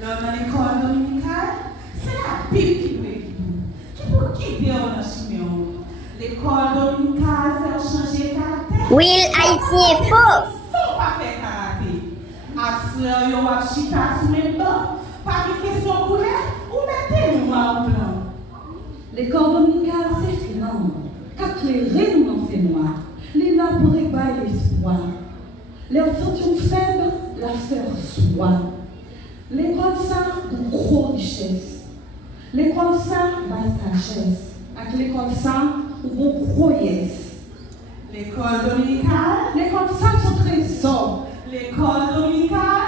Là, dans l'école dominicale, c'est la Bible qui peut guider en Simeon. L'école dominicale fait changer caractère. Oui, Haïtien est faux. Sans pas faire caractère. Après, yo a chita sous même banc, pas de question couleur, ou mettez-nous en blanc. L'école dominicale, c'est finant. Quand les règles n'en fait noir, les là pour ébailler l'espoir. Les sentions faibles, la faire soi. L'école ça, une grosse richesse. L'école ça, la sagesse. Avec l'école ça, une gros yes. L'école dominicale, L'école ça, son trésor. l'école dominicale,